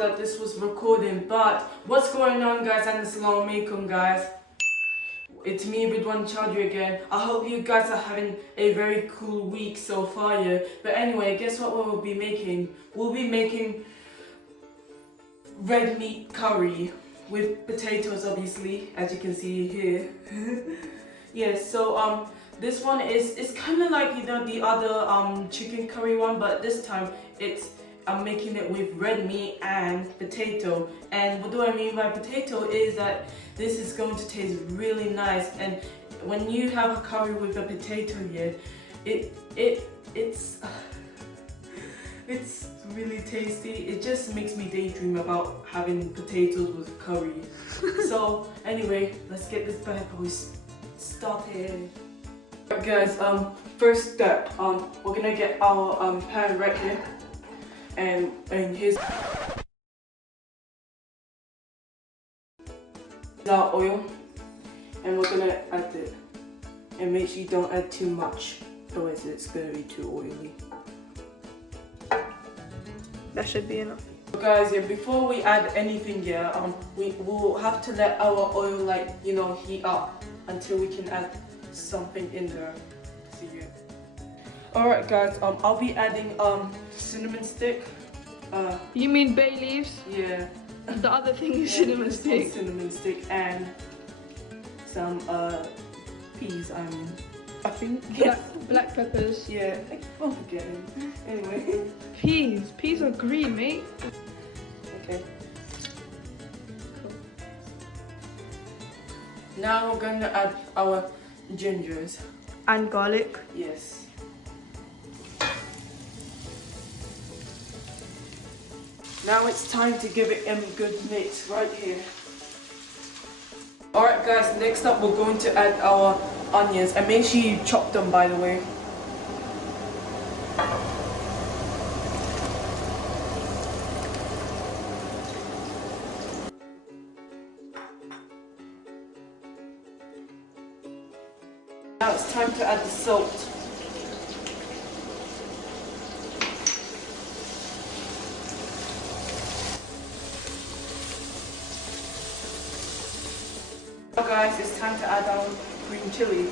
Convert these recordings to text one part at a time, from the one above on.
that this was recording, but what's going on, guys? And assalamu alaikum, guys. It's me, Ridwan again. I hope you guys are having a very cool week so far, yeah. But anyway, guess what we'll be making? We'll be making red meat curry with potatoes, obviously, as you can see here. Yes, so this one is kind of like, you know, the other chicken curry one, but this time I'm making it with red meat and potato. And what do I mean by potato is that this is going to taste really nice. And when you have a curry with a potato here, it's really tasty. It just makes me daydream about having potatoes with curry. So anyway, let's get this bad boy started. Alright guys, first step, we're gonna get our pan right here, and here's our oil, and we're gonna add it. And make sure you don't add too much, otherwise it's gonna be too oily. That should be enough. Guys, yeah, before we add anything here, we will have to let our oil, like, you know, heat up until we can add something in there. See you. Alright guys, I'll be adding cinnamon stick. You mean bay leaves? Yeah. The other thing is Yeah, cinnamon stick. Cinnamon stick and some peas, I think. Black peppers. Yeah, I keep on forgetting. Anyway. Peas are green, mate. Okay. Cool. Now we're gonna add our gingers. And garlic. Yes. Now it's time to give it a good mix right here. Alright guys, next up we're going to add our onions, and make sure you chop them, by the way. Now it's time to add the salt. Now guys, it's time to add our green chili.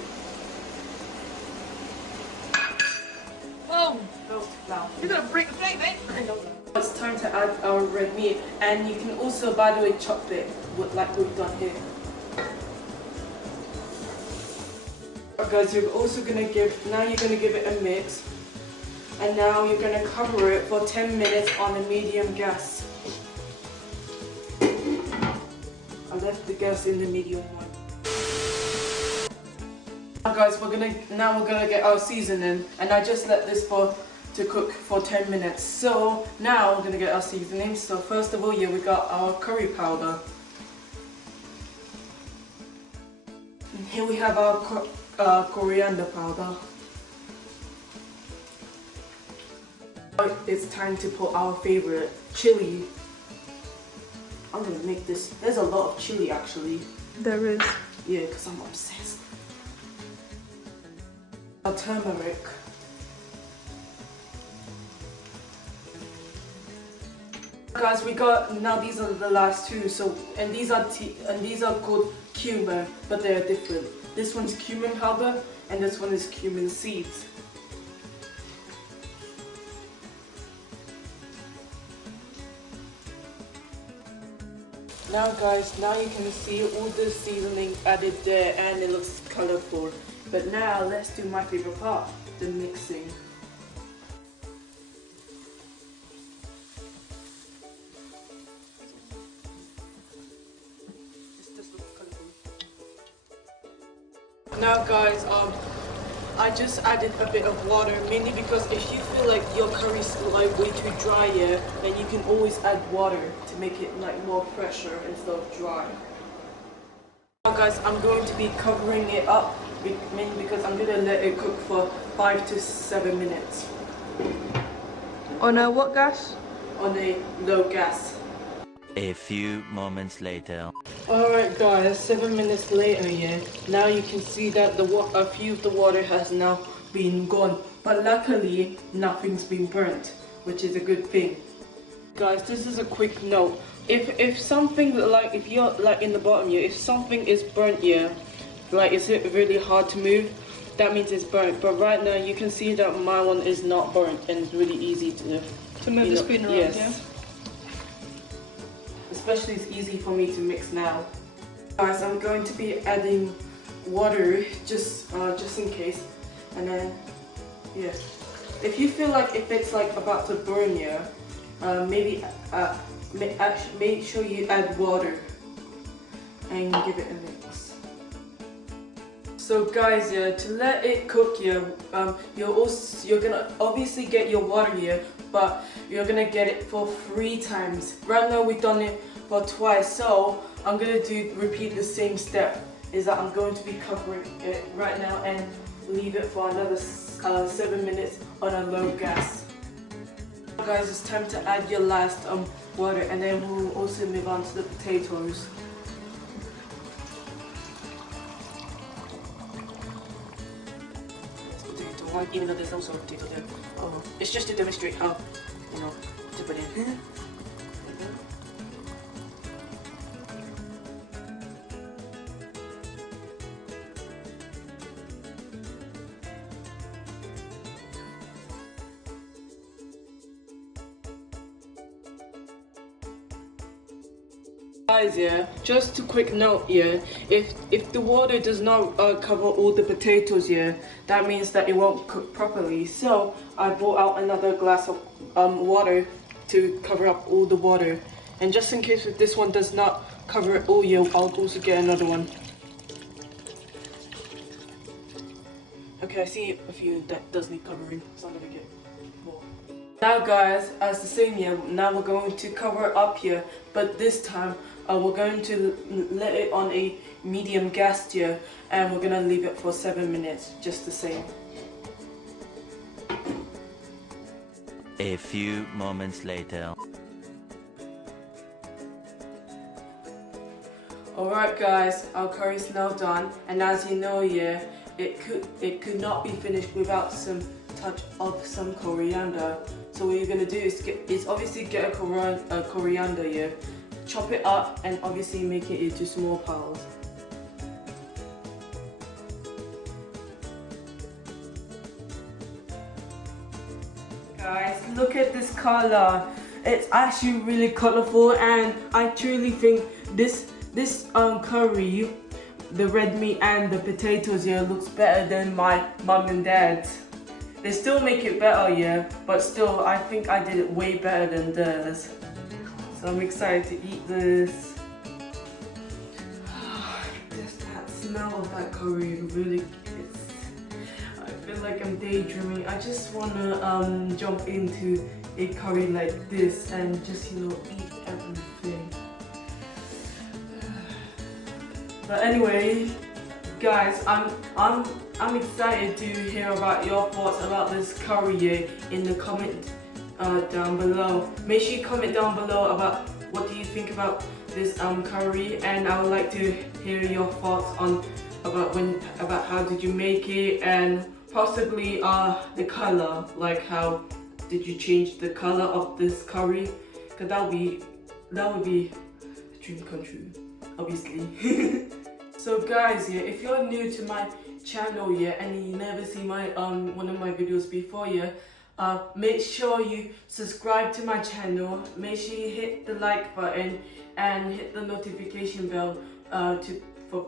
Oh! Oh, wow. You're gonna break the plate, mate! It's time to add our red meat, and you can also, by the way, chop it like we've done here. Guys, you're also gonna give it a mix, and now you're gonna cover it for 10 minutes on a medium gas. I left the gas in the medium one. Now guys, we're gonna get our seasoning, and I just let this to cook for 10 minutes. So now we're gonna get our seasoning. So first of all, yeah, we got our curry powder. And here we have our coriander powder. It's time to put our favorite chili. I'm gonna make this. There's a lot of chili actually. There is. Yeah, because I'm obsessed. Our turmeric. Guys, we got, now these are the last two. So and these are called cumin, but they are different. This one's cumin powder, and this one is cumin seeds. Now guys, now you can see all the seasoning added there, and it looks colorful. But now let's do my favorite part, the mixing. Now guys, I just added a bit of water, mainly because if you feel like your curry's like way too dry here, then you can always add water to make it like more fresher instead of dry. Now guys, I'm going to be covering it up, mainly because I'm going to let it cook for 5 to 7 minutes. On a what gas? On a low gas. A few moments later. Alright guys, 7 minutes later, yeah. Now you can see that a few of the water has now been gone. But luckily, nothing's been burnt, which is a good thing. Guys, this is a quick note. If something like, if you're like in the bottom here, if something is burnt here, like is it really hard to move, that means it's burnt. But right now you can see that my one is not burnt and it's really easy to move the spoon around. Yes. Yeah. Especially it's easy for me to mix now. Guys, I'm going to be adding water just in case, and then yeah. If you feel like if it's like about to burn you, maybe make sure you add water and give it a mix. So guys, yeah, to let it cook, yeah, you're gonna obviously get your water here, but you're gonna get it for 3 times. Right now we've done it for twice, so I'm gonna repeat the same step. Is that I'm going to be covering it right now and leave it for another 7 minutes on a low gas. Guys, it's time to add your last water, and then we'll also move on to the potatoes. Potato one, even though there's also a potato there. Oh, it's just to demonstrate how, you know, to put in. Guys, yeah, just a quick note, yeah, if the water does not cover all the potatoes, yeah, that means that it won't cook properly. So I brought out another glass of water to cover up all the water, and just in case if this one does not cover it all, yeah, I'll also get another one. Okay, I see a few that does need covering, so I'm gonna get more. Now guys, as the same here, now we're going to cover it up here, but this time we're going to let it on a medium gas here, and we're gonna leave it for 7 minutes, just the same. A few moments later. Alright guys, our curry is now done, and as you know, yeah, it could not be finished without some touch of some coriander. So what you're gonna do is obviously get a coriander here, chop it up, and obviously make it into small piles. Guys, look at this color. It's actually really colorful, and I truly think this curry, the red meat and the potatoes here, looks better than my mum and dad's. They still make it better, yeah, but still I think I did it way better than theirs. So I'm excited to eat this. Just that smell of that curry really is. I feel like I'm daydreaming. I just wanna jump into a curry like this and just, you know, eat everything. But anyway, guys, I'm excited to hear about your thoughts about this curry in the comment down below. Make sure you comment down below about what do you think about this curry, and I would like to hear your thoughts on about how did you make it, and possibly the color, like how did you change the color of this curry, because that would be a dream come true, obviously. So guys, yeah, if you're new to my channel, yeah, and you never see my one of my videos before, yeah, make sure you subscribe to my channel. Make sure you hit the like button and hit the notification bell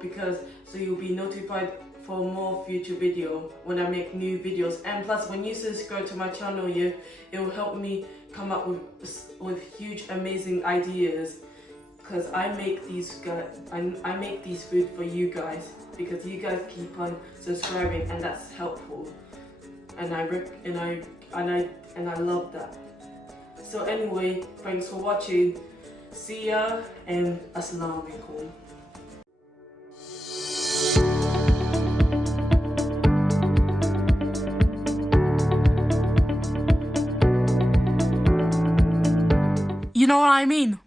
because so you'll be notified for more future video when I make new videos. And plus, when you subscribe to my channel, yeah, it will help me come up with huge amazing ideas. Because I make these I make these food for you guys, because you guys keep on subscribing, and that's helpful, and I love that. So anyway, thanks for watching. See ya, and assalamu alaikum. You know what I mean?